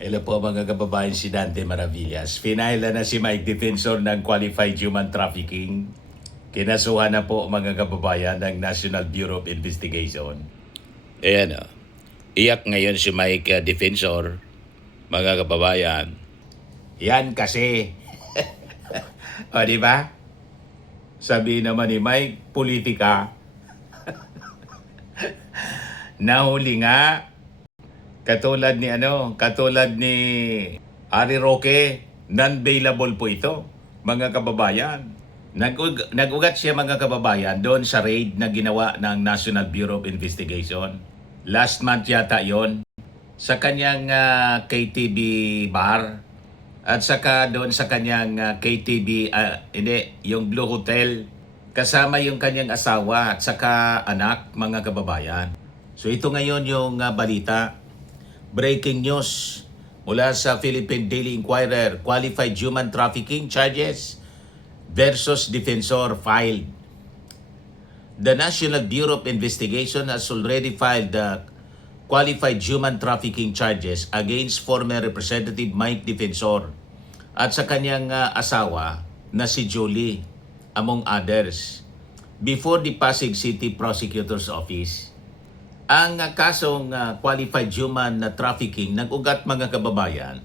Hello po mga kababayan, si Dante Maravillas. Pinaila na si Mike Defensor ng Qualified Human Trafficking. Kinasuhan na po mga kababayan ng National Bureau of Investigation. Ayan o. Iyak ngayon si Mike Defensor, mga kababayan. Yan kasi. O di ba? Sabi naman ni Mike, politika. Nahuli nga. Katulad ni Ari Roque, non-bailable po ito, mga kababayan. Nag-ugat siya mga kababayan doon sa raid na ginawa ng National Bureau of Investigation. Last month yata yon sa kanyang KTV bar at saka doon sa kanyang KTV, yung Blue Hotel, kasama yung kanyang asawa at saka anak, mga kababayan. So ito ngayon yung balita. Breaking news mula sa Philippine Daily Inquirer, qualified human trafficking charges versus defensor filed. The National Bureau of Investigation has already filed the qualified human trafficking charges against former Representative Mike Defensor at sa kanyang asawa na si Julie, among others, before the Pasig City Prosecutor's Office. Ang kasong qualified human trafficking nag-ugat mga kababayan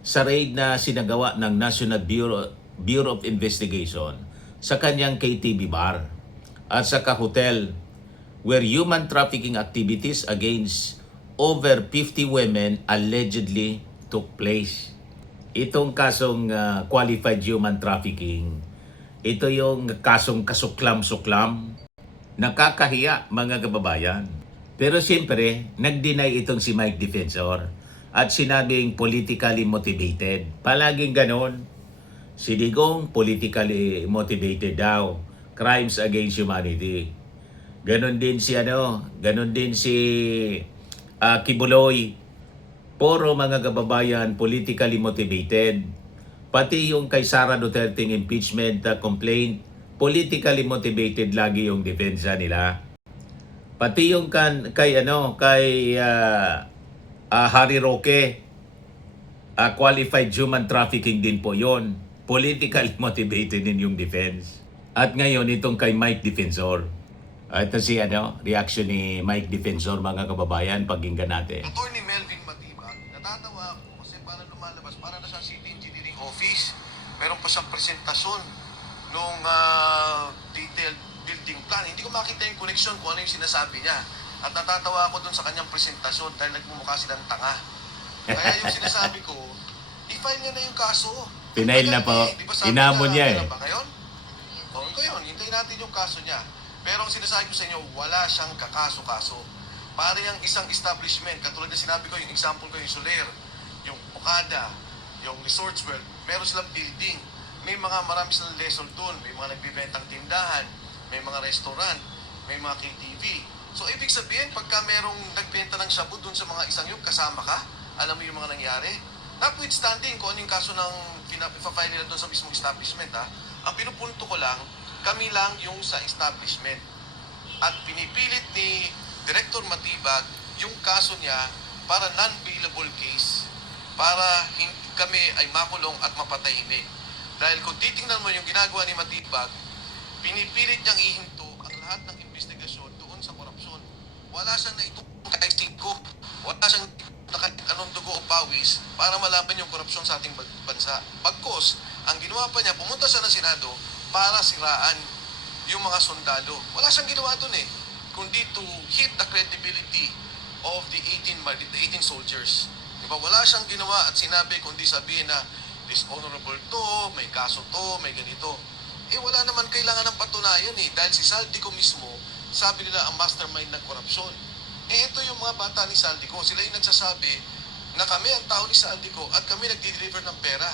sa raid na sinagawa ng National Bureau of Investigation sa kanyang KTV bar at sa hotel where human trafficking activities against over 50 women allegedly took place. Itong kasong qualified human trafficking, ito yung kasong kasuklam-suklam, nakakahiya mga kababayan. Pero siyempre, nag-deny itong si Mike Defensor at sinabing politically motivated. Palaging ganon. Si Digong, politically motivated daw. Crimes against humanity. Ganon din si Kibuloy. Puro mga kababayan, politically motivated. Pati yung kay Sara Duterte'ng impeachment complaint, politically motivated lagi yung depensa nila. Pati yung kay Harry Roque, qualified human trafficking din po yon. Politically motivated din yung defense. At ngayon itong kay Mike Defensor. Ito si reaction ni Mike Defensor, mga kababayan, pakinggan natin. Attorney Melvin Matibag, natatawa ako kasi para lumalabas, para na sa City Engineering Office. Meron pa siyang presentasyon nung detailed building plan. Hindi ko makita yung connection kung ano yung sinasabi niya. At natatawa ako dun sa kanyang presentasyon dahil nagmumukha silang tanga. Kaya yung sinasabi ko, i-file niya na yung kaso. Pinail na po. Inamon niya eh. Ba ngayon? O, ito yun. Hintayin natin yung kaso niya. Pero ang sinasabi ko sa inyo, wala siyang kakaso-kaso. Para yung isang establishment, katulad na sinabi ko, yung example ko yung Soler, yung Okada, yung Resorts World, meron silang building. May marami silang lesson doon. May mga nagbibentang tindahan, may mga restaurant, may mga KTV. So, ibig sabihin, pagka merong nagbenta ng shabu doon sa mga isang yung kasama ka, alam mo yung mga nangyari? Notwithstanding kung ano yung kaso ng pinapifile nila doon sa mismong establishment, ang pinupunto ko lang, kami lang yung sa establishment. At pinipilit ni Director Matibag yung kaso niya para non-bailable case, para kami ay makulong at mapatahimik. Dahil kung titingnan mo yung ginagawa ni Matibag, pinipilit niyang ihinto ang lahat ng investigasyon doon sa korupsyon. Wala siyang naitutong kahit singko. Wala siyang anong dugo o pawis para malaban yung korupsyon sa ating bansa. Pagkos, ang ginawa pa niya, pumunta siya ng Senado para siraan yung mga sundalo. Wala siyang ginawa doon kundi to hit the credibility of the 18 soldiers. Diba? Wala siyang ginawa at sinabi kundi sabihin na dishonorable to, may kaso to, may ganito. Wala naman kailangan ng patunayan dahil si Saldico mismo, sabi nila ang mastermind ng korupsyon. Ito yung mga bata ni Saldico, sila yung nagsasabi na kami ang tao ni Saldico at kami nagdi-deliver ng pera.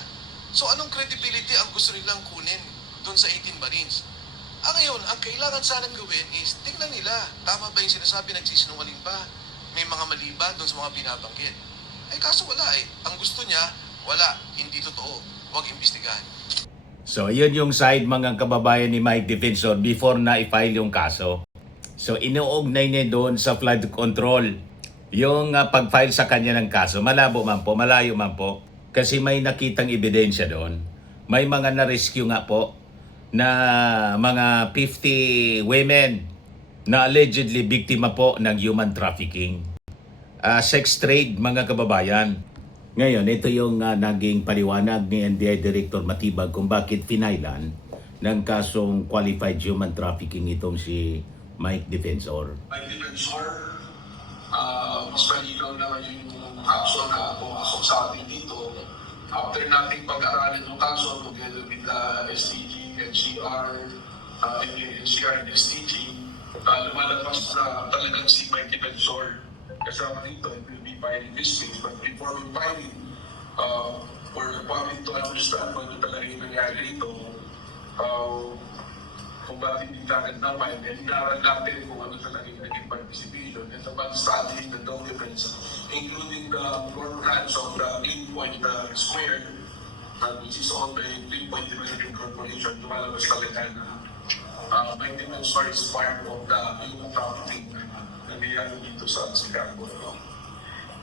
So anong credibility ang gusto nilang kunin doon sa 18 Marines? Ngayon, ang kailangan sanang gawin is tingnan nila, tama ba yung sinasabi, nagsisinungaling ba? May mga mali ba doon sa mga binabanggit? Kaso wala Ang gusto niya, wala, hindi totoo, huwag imbestigahan. So, yun yung side mga kababayan ni Mike Defensor before na i-file yung kaso. So, inuugnay niya doon sa flood control. yung pag-file sa kanya ng kaso, malabo man po, malayo man po. Kasi may nakitang ebidensya doon. May mga na-rescue nga po na mga 50 women na allegedly biktima po ng human trafficking. Sex trade, mga kababayan. Ngayon, ito yung naging paliwanag ni NBI Director Matibag kung bakit finailan ng kasong qualified human trafficking itong si Mike Defensor. Mike Defensor, mas malinaw na yung kaso na pumasok sa atin dito. After nating pag-aralan yung kaso together with the STG, NCR, NCR and STG, lumalabas na talagang si Mike Defensor kasama dito, it will be filing this case. But before we file it, for the public to understand kung ano talaga yung nangyari dito, kung bakit hindi natin na-file, and inaral natin kung ano talaga yung naging participation and about studying the documents, including the floor plans of the Greenpoint Square, which is owned by Greenpoint Development Corporation, lumalabas talaga na Mike Defensor is part of the human trafficking nangyayari dito sa Chicago.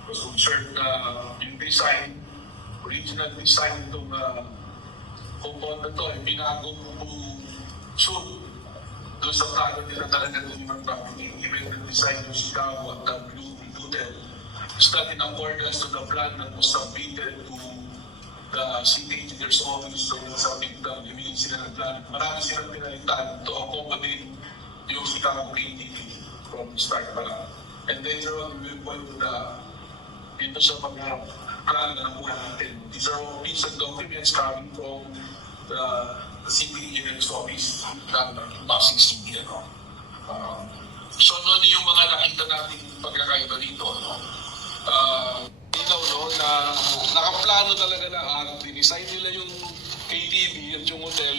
Was observed na yung design, original design itong compound na ito, ay binago po soon doon sa plano nila talaga ng human trafficking. Even the design ng Chicago at the Blue Hotel is not in accordance to the plan that was submitted to the city engineer's office. So yung submit na ibigin sila ng plan. Marami silang pinalitan to accommodate yung Chicago KTP from the start pa lang. And then we will point to the dito sa mga plan na nakuha natin. These are all recent documents coming from the city engineer's office ng Pasig City. So ano yung mga nakita natin pagkakaiba dito? Ikaw na nakaplano talaga na dinesign nila yung KTV at yung hotel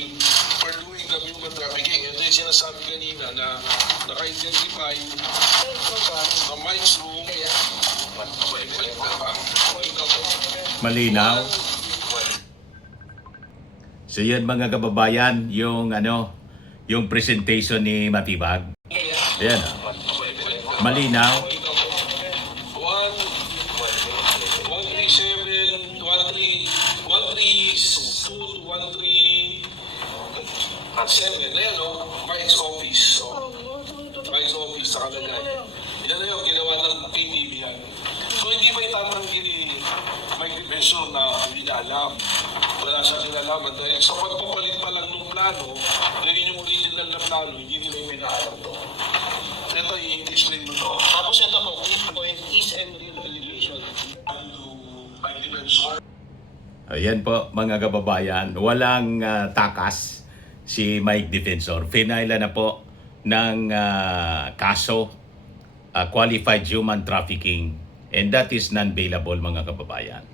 for doing the human trafficking. Ito yung sinasabi kanina na naka-identify the Mike's room. Malinaw. So yun mga kababayan, yung presentation ni Matibag. Ayan. Malinaw. 137, ayan Mike's office. Mike's office sa kalagay. Yan na yung ginawa ng KTV yan. So hindi ba itamang gini Mike Defensor na hindi na alam? Wala siya kinalaman dahil sa pagpapalit pa lang ng plano, dahil yung original na plano, hindi nila yung pinaalam to. Ito, i-explain mo to. Tapos ito po, point is and real allegation. To Mike Defensor. Ayan po mga kababayan, walang takas si Mike Defensor. Finaila na po ng kaso qualified human trafficking, and that is non-bailable mga kababayan.